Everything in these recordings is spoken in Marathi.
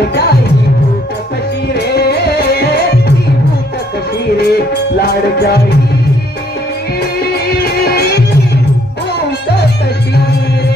लाडक्याही भूक कशी रे, ही भूक कशी रे, लाडक्याही भूक कशी रे.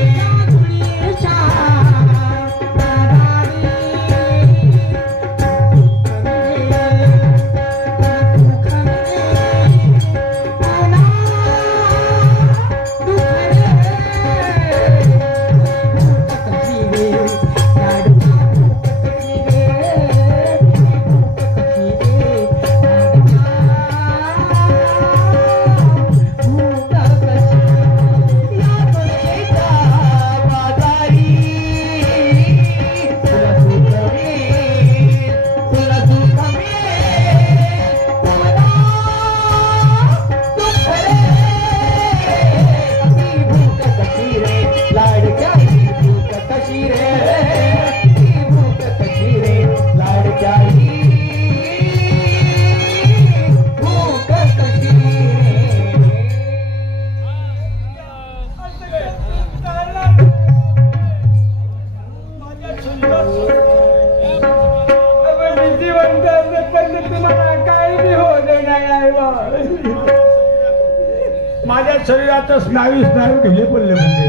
माझ्या शरीरात स्नायू ढिले पडले म्हणजे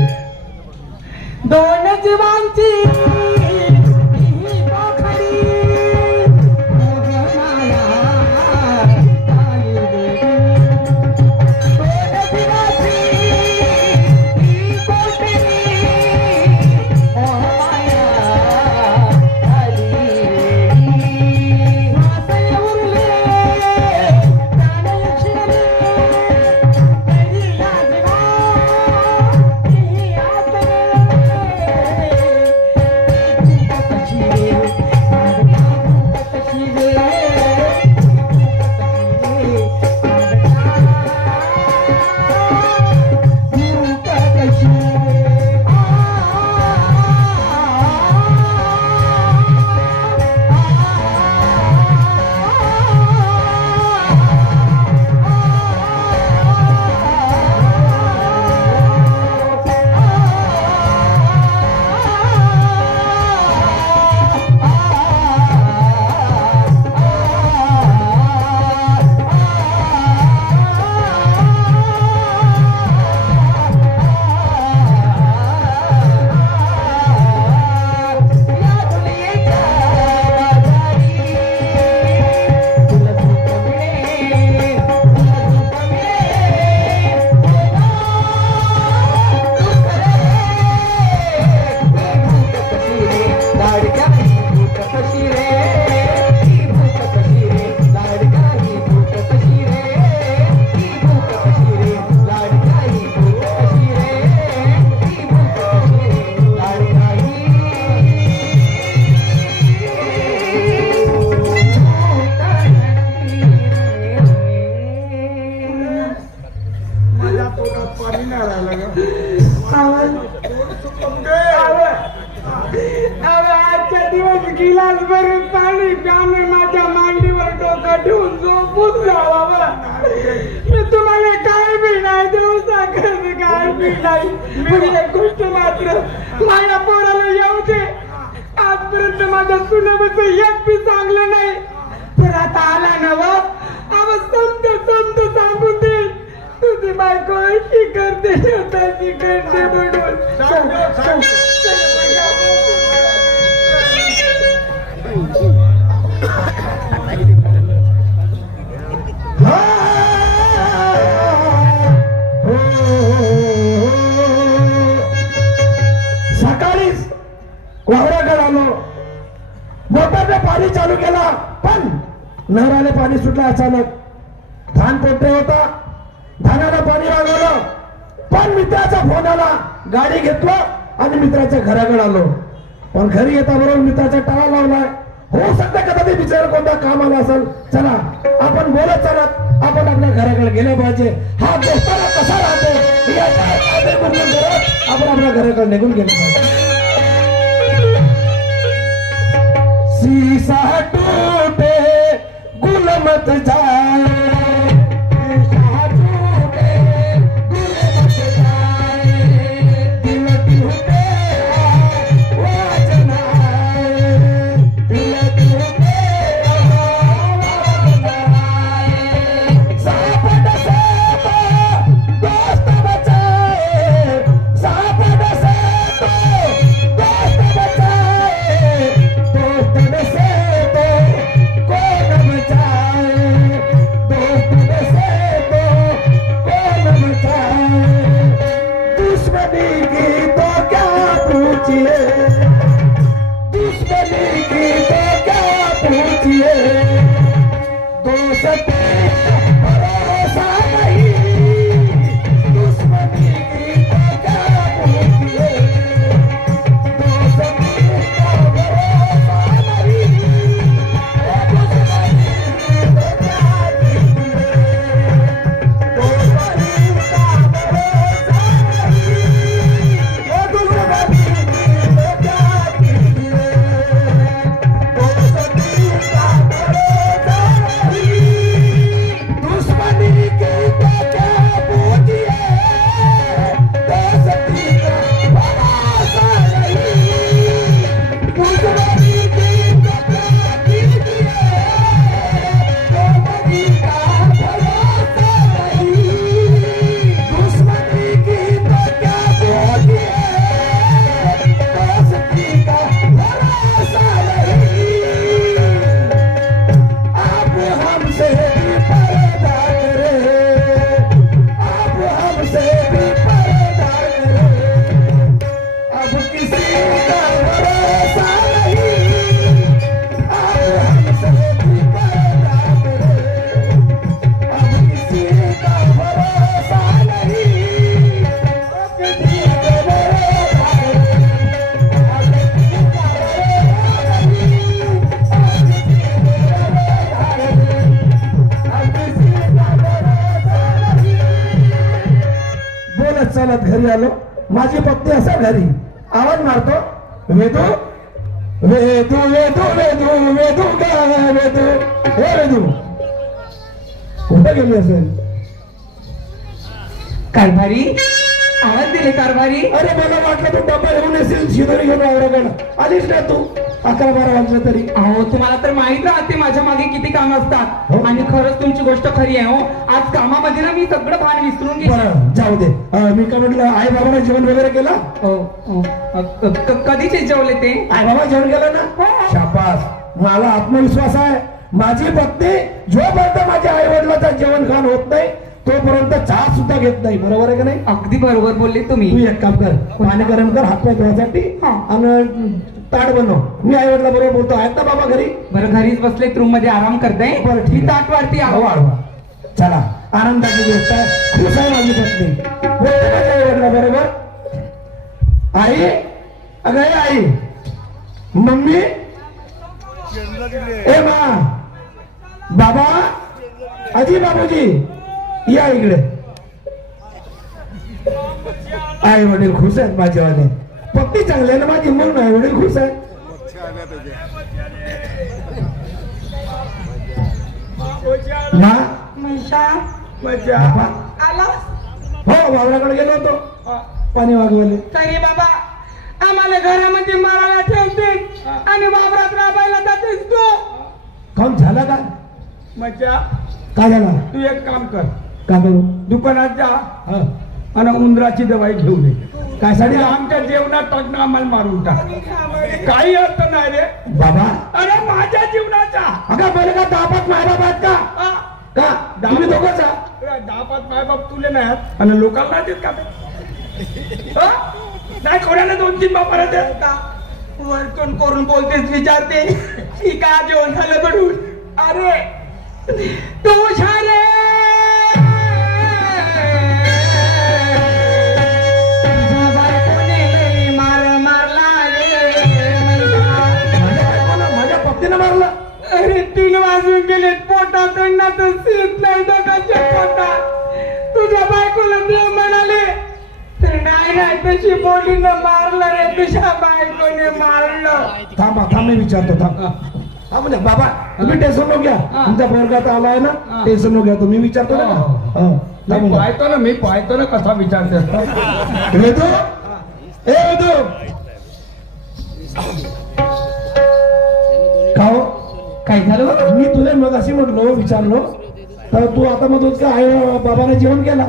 दोन जीवांची आजच्या दिवस गिलास भरून पाणी प्याने माझ्या मांडीवर डोकं ठेवून झोपून जावा. मी तुम्हाला काय बी नाही देऊ शकत, काय बी नाही. पण एक गोष्ट मात्र माझ्या पोराला येऊ दे. आजपर्यंत माझ्या सुनेबद्दल एक बी चांगलं नाही, पण आता आला ना व समज सांगून दे तुझी बायको अशी करते तशी करते म्हणून. सकाळीच वावराकडे आलो, मोटरने पाणी चालू केला, पण नहराने पाणी सुटलं. अचानक धान पोटे होता, धानाला पाणी वागवलं, पण मित्राचा फोन आला. गाडी घेतलं आणि मित्राच्या घराकडे आलो, पण घरी येता बरोबर मित्राचा टाळा लावलाय. हो सकता कदा ते बिचारा कोणता काम आला असेल. चला आपण बोलत चालत आपण आपल्या घराकडे गेले पाहिजे. हा दोस्ताना कसा राहतो याचा वर्णन करत आपण आपल्या घराकडे निघून गेलो पाहिजे. शीशा टूटे गुल मत जाए, दोस्ती भरोसा नहीं, दुश्मनी की तो क्या होती है, दोस्ती का भरोसा नहीं, दुश्मनी की तो क्या होती है, दोस्ती का भरोसा नहीं, दुश्मनी की तो क्या होती है, दोस्ती का भरोसा नहीं, दुश्मनी की तो क्या होती है, दोस्ती का भरोसा नहीं, दुश्मनी की तो क्या होती है, दोस्ती का भरोसा नहीं, दुश्मनी की तो क्या होती है, दोस्ती का भरोसा नहीं। आप हमसे भी पर्दा करें, आप हमसे भी पर्दा करें, अब किसी का भरोसा नहीं, आप हमसे भी पर्दा करें, अब किसी का भरोसा नहीं, अब किसी का भरोसा नहीं, अब किसी का भरोसा नहीं, अब किसी का भरोसा नहीं, अब किसी का भरोसा नहीं। बोलत चालत घरी आलो, माझी पत्नी असा घरी आवाज मारतो, वेदू वेदू वेदू वेदू वेदू गा वेदू, हे वेदू कुठे गेली असेल? कारभारी आवाज दिले कारभारी. अरे मला वाटलं तू डब्बा घेऊन येशील, शिदोरी घेऊन आवराकडं आलीच नाही तू. 11-12 वाजलं तरी. अहो तुम्हाला तर माहित राहते माझ्या मागे किती काम असतात. हो. आणि खरंच तुमची गोष्ट खरी आहे. हो आज कामामध्ये ना मी सगळं भान विसरून गेले. बरं जाऊ दे. मी का म्हटलं आई बाबाला जेवण वगैरे केलं? कधीचे जेवले ते? आई बाबा जेवण केलं ना? हो. शाबास. मला आत्मविश्वास आहे, माझी पत्नी जोपर्यंत माझ्या आई वडिलाचं जेवण खाण होत नाही तोपर्यंत चहा सुद्धा घेत नाही. बरोबर आहे का नाही? अगदी बरोबर बोलले तुम्ही. तू एक काम कर, पाणी गरम कर हातपाय धुवायसाठी हा. आणि ताट बनव. मी आई वडिला बरोबर बोलतो. आहेत ना बाबा घरी? बरं घरीच बसले रूम मध्ये आराम करताय. बरं, ठीक आहे. ताट वाढती वाढवा. चला आनंदाची गोष्ट आहे. खुश आहे माझी पत्नी. बोलते माझ्या आई वडिला बरोबर. आई अगं ए आई, मम्मी, ए मा, बाबा, आजी, बाबूजी या इकडे. आई वडील खुश आहेत माझ्यावाले. पत्नी चांगली आहे ना माझी, म्हणून आई वडील खुश आहेत. ना बाबा. आला हो बाबराकडे गेलो होतो पाणी वागवाले. तरी बाबा आम्हाला घरामध्ये मारायला ठेवते आणि वावरात राबायला जातेस तू. काम झाला का? मजा काय झाला? तू एक काम कर, का करू? दुकानात जा हा. आणि उंदराची दवाई घेऊन ये. काय साठी? आमच्या जेवणात टाकणं आम्हाला मारून टाक. काही अर्थ नाही रे बाबा. अरे माझ्या जीवनाचा. अगं बरं का दापात मायबाप आहेत का? हा. का तुम्ही दोघंच? अरे, दापात मायबाप तुले नाही आहेत आणि लोकांना देत का ते? हा? नाही कोणाला 2-3 बापाला देत का? वरतून करून बोलतेच विचारते की का जेवण झालं म्हणून. अरे तू हुशार आहे. तुझ्या बायकोने लई मार मारला रे. माझ्या पत्नीनं मारलं. अरे 3 वाजून गेले, पोटात अन्नाचं सीत नाही दोघांच्या पोटात. तुझ्या बायकोला देव म्हणाले तर नाही तशी बोलीनं मारलं रे. तुझ्या बायकोने मारलं. थांब मी विचारतो. थांब ना बाबा, तुम्ही टेन्शन नको घ्या. तुमचा पोरगा आलाय ना, टेन्शन नको घ्या. तुम्ही विचारतो ना. मी पाहतो ना कसा विचारते. वेदू, ए वेदू, खाओ. काय झालं? मी तुला मग अशी म्हटलो, विचारलो तर तू आता म्हणतोस का आई बाबाने जेवण केला?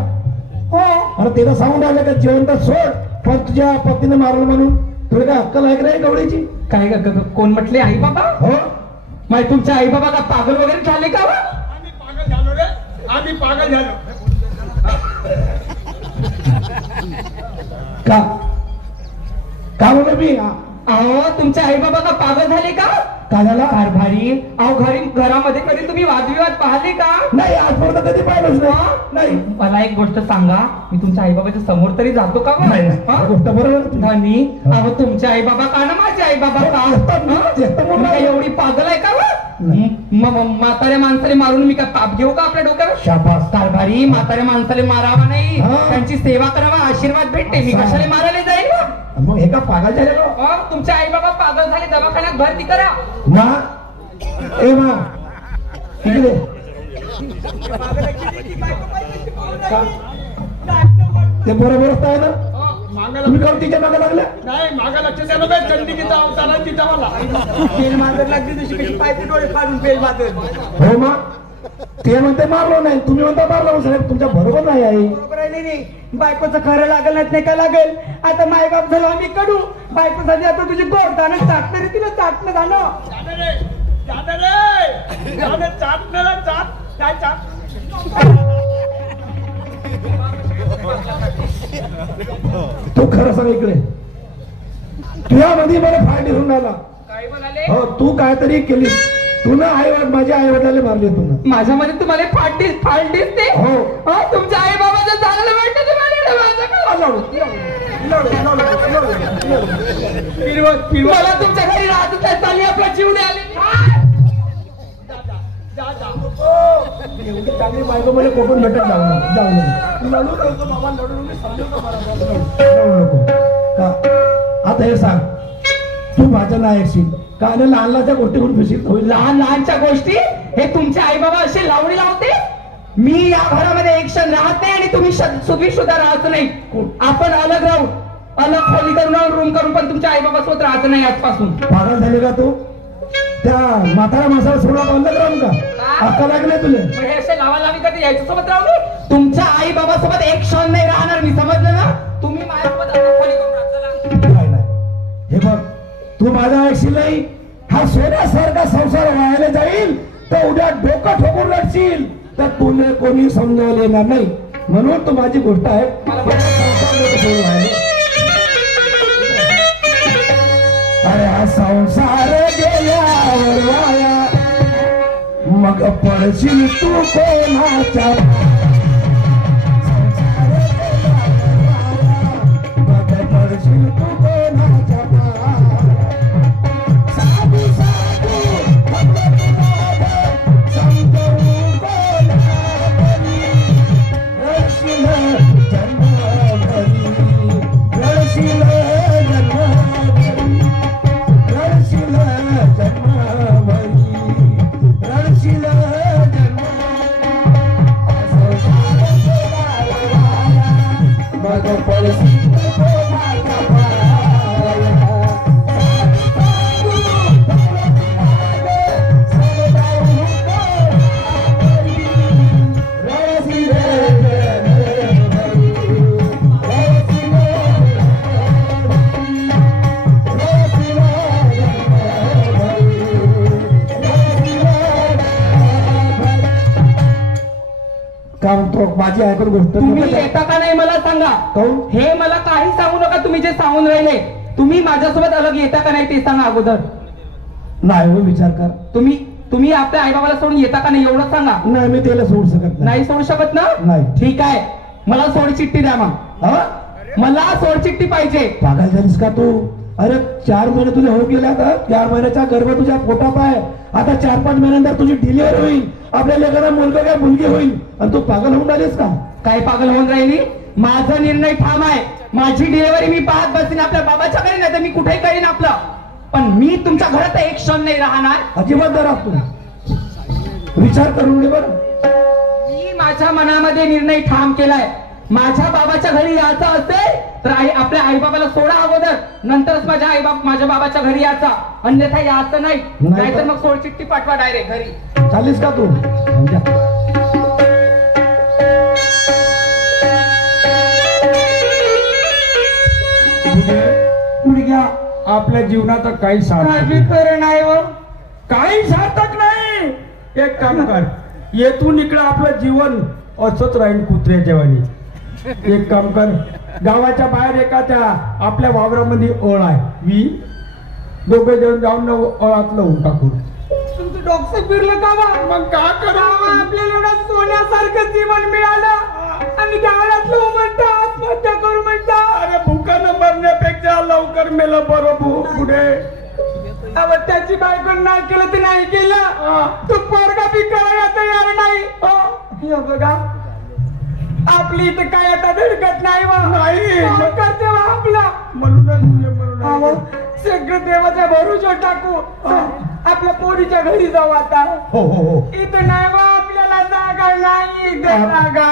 हो. अरे त्याला सांगून आलं का जेवण तर सोड, पण तुझ्या पत्नीने मारलं म्हणून तुला काय अक्कल आहे का नाही गवळीची? काय कोण म्हटले आई बाबा? हो. मग तुमचे आई बाबा का पागल वगैरे झाले का? आम्ही पागल झालो रे. आम्ही पागल झालो. का म्हणून मी अहो तुमचे आई बाबा का पागल झाले का? काय झाला? कारभारी अहो घरामध्ये कधी तुम्ही वादविवाद पाहिले का? नाही, आजपर्यंत कधी पाहिलंच नाही. मला एक गोष्ट सांगा, मी तुमच्या आई बाबाच्या समोर तरी जातो का? नाही, गोष्ट बरोबर. धनी अहो तुमचे आई बाबा का ना माझे आई बाबा का? एवढी पागल आहे का? म्हाताऱ्या माणसाला मारून मी काय पाप घेऊ का आपल्या डोक्यावर? शाबास. कारभारी म्हाताऱ्या माणसाला मारावा नाही, त्यांची सेवा करावा, आशीर्वाद भेटते. मी कशाला मारायला जाईल? मग हे का पागल झाले? तुमचे आई बाबा पागल झाले, दवाखान्यात भरती करा. मा ए मा इकडे ते बरोबरच आहे ना? तुम्ही काऊन तिच्या मागे लागल्या? नाही मागा लक्ष द्यायला बे चंदीचा अवतारा तिचा मला बेल माजर लागली तशी कशी पाहिजे डोळे फाडून बेल माजर. हो मा ते म्हणते मारलो नाही, तुम्ही म्हणता मारलो. साहेब तुमच्या बरोबर नाही आहे. बरोबर आहे नाही. बायकोचं खरं लागेल नाही का लागेल? आता मायबाप झालो आम्ही कडू, बायकोसाठी आता तुझी गोडताना चाटणार आहे, तिला चाटणं झालं. चाटण्याला चाट काय चाट तू खरं सांग इकडे, तुझ्या मध्ये मला फाळ निघून राहिला. काय म्हणाले? हो तू काहीतरी केली. तू ना माझ्या आई वडिलांना मारले. तू ना माझ्यामध्ये तुम्हाला फाट दिसते. हो तुमच्या आई बाबाचं चांगलं वाटतं मला तुमच्या घरी राहत चालली आपला जीव द्या आले. एवढी चांगली बायको मला कोकण भेटत जाऊ नको. आता हे सांग, तू माझं नाही ऐकशील का? लहान लहानच्या गोष्टी करून खुशीत होईल. लहान लहानच्या गोष्टी हे तुमचे आई बाबा असे लावणी लावते. मी या घरामध्ये एक क्षण राहत नाही आणि तुम्ही सुखी सुद्धा राहत नाही. आपण अलग राहू, अलग खोली करून राहू, रूम करून, पण तुमच्या आई बाबा सोबत राहत नाही आजपासून. पागल झाले का तू? त्या म्हातारा माणसाला सोडा अलग राहून का? अक्का लागले तुले? हे असे लावा लावी कधी यायच्या सोबत राहू नये. तुमच्या आई बाबा सोबत एक क्षण नाही राहणार मी, समजलं ना? तुम्ही माझ्यासोबत अलग खोली करून राहता. नाही नाही, हे बघ तू माझा ऐकशील नाही. हा सोन्यासारखा संसार व्हायला जाईल तर उद्या डोकं ठोकून रडशील तर तुला कोणी समजावलं येणार नाही. म्हणून तू माझी गोष्ट आहे. अरे हा संसार गेल्यावर वाया, मग पडशील तू कोणाच्या. मग पडशील तू कोणाच्या. साधू साधू समजवून कोणावरी, रडशील जन्मभरी, रडशील जन्मभरी, रडशील जन्मभरी, रडशील मग पडशील कोणाच्या पाया. काम तो माझी ऐकून गोष्ट. तुम्ही येता का नाही मला सांगा. काहून? हे मला काही सांगू नका. तुम्ही जे सांगून राहिले, तुम्ही माझ्यासोबत अलग येता का नाही ते सांगा अगोदर. नाही हो, विचार कर. तुम्ही आपल्या आई बाबाला सोडून येता का नाही एवढं सांगा. नाही मी त्याला सोडू शकत नाही सोडू शकत ना? नाही. ठीक आहे, मला सोड चिठ्ठी द्या मग. हा मला सोड चिठ्ठी पाहिजे. पागल झालीस का तू? अरे 4 महिने तुझे होऊन गेले. आता 4 महिन्याचा गर्भ तुझ्या पोटात आहे. आता 4-5 महिन्यानंतर तुझी डिलिव्हरी होईल. आपल्या लेकराला मुलगा काय मुलगी होईल आणि तू पागल होऊन राहिलीस का? काय पागल होऊन राहिली? माझा निर्णय ठाम आहे. माझी डिलिव्हरी मी पाहत बसेन आपल्या बाबाच्या घरी, नाही तर मी कुठेही करीन आपलं. पण मी तुमच्या घरात एक क्षण नाही राहणार. अजिबात जरा तू विचार करून घे बरं. मी माझ्या मनामध्ये निर्णय ठाम केलाय. माझ्या बाबाच्या घरी यायचं असेल तर आपल्या आई बाबाला सोडा अगोदर, नंतरच माझ्या बाबाच्या घरी यायचा. अन्यथा यायचं नाही. नाहीतर मग सोड चिठ्ठी पाठवा डायरेक्ट घरी. चालीस का तू? मुलग्या आपल्या जीवनाचा काही सार्थक नाही हो. काही सार्थक नाही. एक काम कर, येथून इकडं आपलं जीवन असंच राहील कुत्र्याच्या वाणी. एक काम कर, गावाच्या बाहेर एका त्या आपल्या वावरामध्ये ओळ आहे. दोघे जण जाऊन ना ओळात लावून टाकू. तुमचं डोकं फिरलं का बा? मग का रामा, आपल्याला एवढं सोन्यासारखं जीवन मिळालं आणि गावात लोक म्हणता आत्महत्या करू म्हणता. अरे भुकानं मरण्यापेक्षा लवकर मेलं बरं पुढे. अव त्याची बायको नाही केलं तर नाही केलं, तू पोरगा बी करायला तयार नाही. हे बघा, आपली इथं काय आता धडकत नाही बा. नाही. कोण करते बा आपला? अहो, सगळं देवाच्या भरोश्यावर टाकू. आपल्या पोरीच्या घरी जाऊ आता. हो हो हो. इथं नाही बा, आपल्याला जागा नाही. इथं जागा